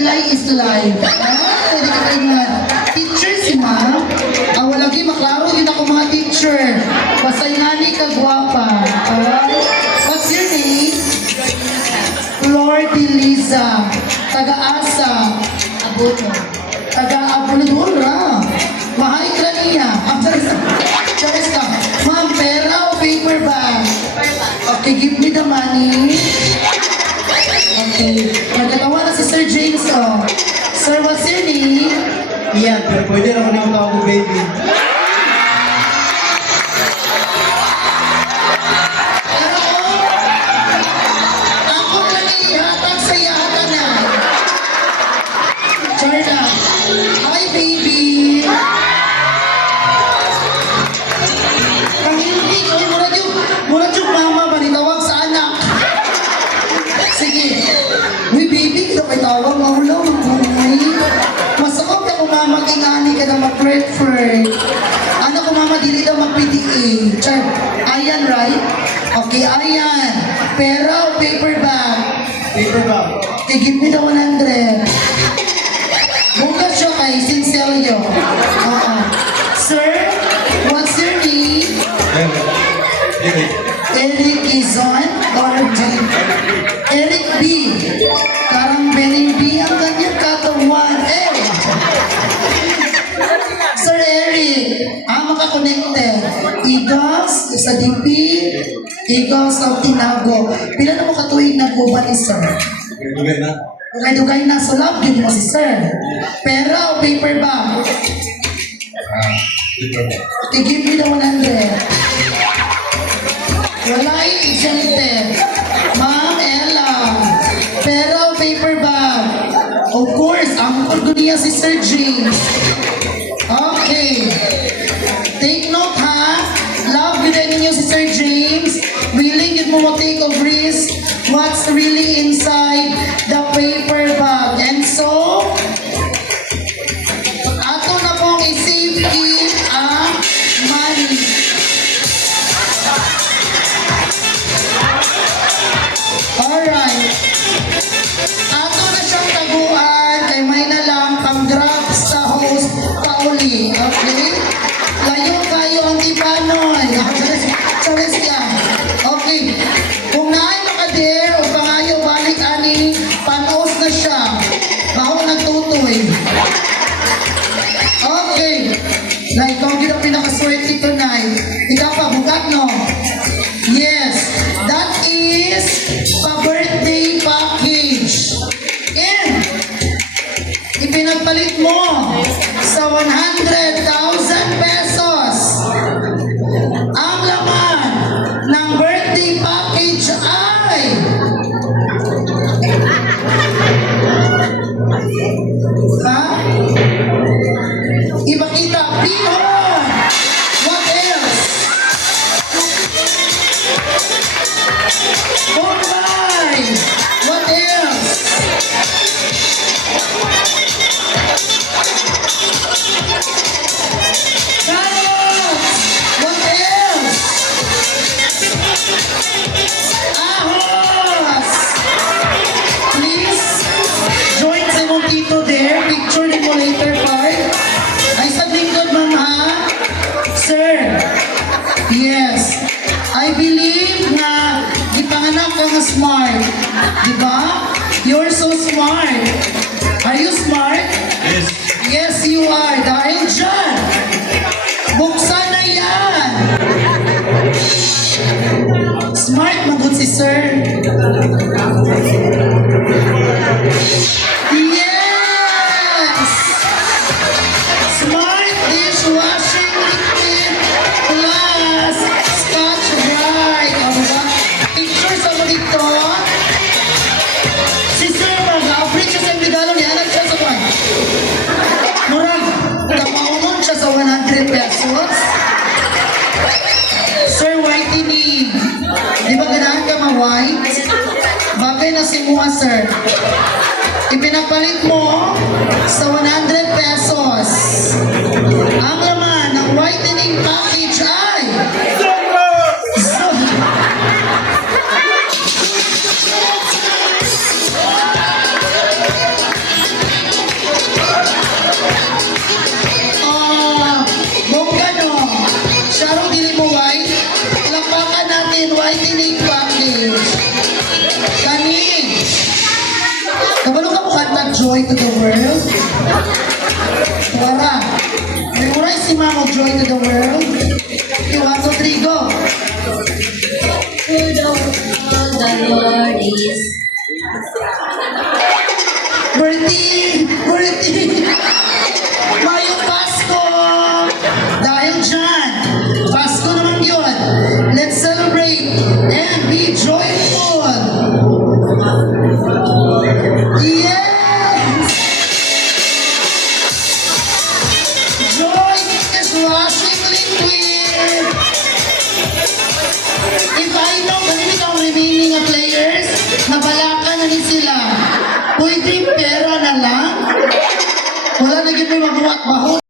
Pilay is life. Pwede ka tayo mga teacher si ma'am. Lagi maklaro din ako mga teacher. Basta inani ka gwapa. What's your name? Lord Liza. Taga-asa. Abuto. Taga-Abuludura. Mahay ka niya. Charis ka. Ma'am, pera o paper bag? Okay, give me the money. Okay. Nagkatawa na si Sir James, oh. Sir, what's your name? Iyan, pero pwede naman ako tawag ko baby. Ako lang ihatag sa yata na. Charla. Hi, baby. Pangilpig, oy, murad yung mama, manitawag sa anak. Sige. Uy, baby, kita may tawag, maulaw, mabuhay. Masakot ako mama, ingani ka na mag-prefer. Ano ko mama, dili daw mag-PDA. Char, ayan, right? Okay, ayan. Pera o paper bag? Paper bag. Okay, give me the 100. Bukas siya kay Sincelio. Sir, what's your name? Eric. Eric Izon or Eric B. Karang Bening B ang kanyang katawan. Sir Eric, makakonected. Eagles sa DP, Eagles of Tinago. Pila na mo katuig nagkuban ni Sir? Dugay na. Dugay na, so love yun mo si Sir. Pera o paper bag? Paper bag. Okay, give me the 100. Walay exempted. Ma'am Ella, pera o paper bag? Of course, ang ko niya si Sir James. Okay. Take note ha. Love yun din ninyo si Sir James. Willing yun mo take of risk. What's really inside the paper bag. And so, ato na pong i-save keep ang money. Alright. Ato na siyang taguan kay may na lang pang drop sa host pauli. Okay? Layo kayo ang ibanon. Charis ka. Okay. Kung naay makader o pangayo balik ani, panos na siya. Baho nagtutoy. Okay. Na ikaw gina pinakaswerte tonight. Ikaw pa, bukat no? Yes. That is pa-birthday package. And ipinagpalit mo sa 100,000 pesos. Ang laman ng birthday package ay ipakita Pihon. What else? Bombay. What else? Carrots. What else? Ahos. Please join sa mong tito there. Picture ni mo later part. Ay sa lingkod ma'am ha. Sir. Yes. I believe na ipanganak ka nga smart. Diba? You're so smart. Are you smart? Yes. Yes, you are. Dahil dyan, buksan na yan. Smart, magot si sir. Yes! Smart dishwashing liquid plus Scotch Brite. O diba? Picture sa mo dito. Si sir, mag-average siya sa regalo niya. Anak siya sa kwan. Murag, kamaunon siya sa 100 pesos. Sir, whitening. Di ba ganahan ka ma-white? Bagay na si Mua, sir. Ipinapalit mo sa 100 pesos. Ang laman ng whitening package ay... joy to the world. Wala. Memory si Mama joy to the world. Okay, 1, 2, 3, go. For the Lord is Bertie! Mayong Pasko! Dahil dyan, Pasko naman yun. Let's celebrate and be joyful! Yes! Joy is washing liquid! If I know, ganito ang remaining na players, nabalakan na ni sila. Pwede pera na lang? Wala na gid may mabuhat bahon.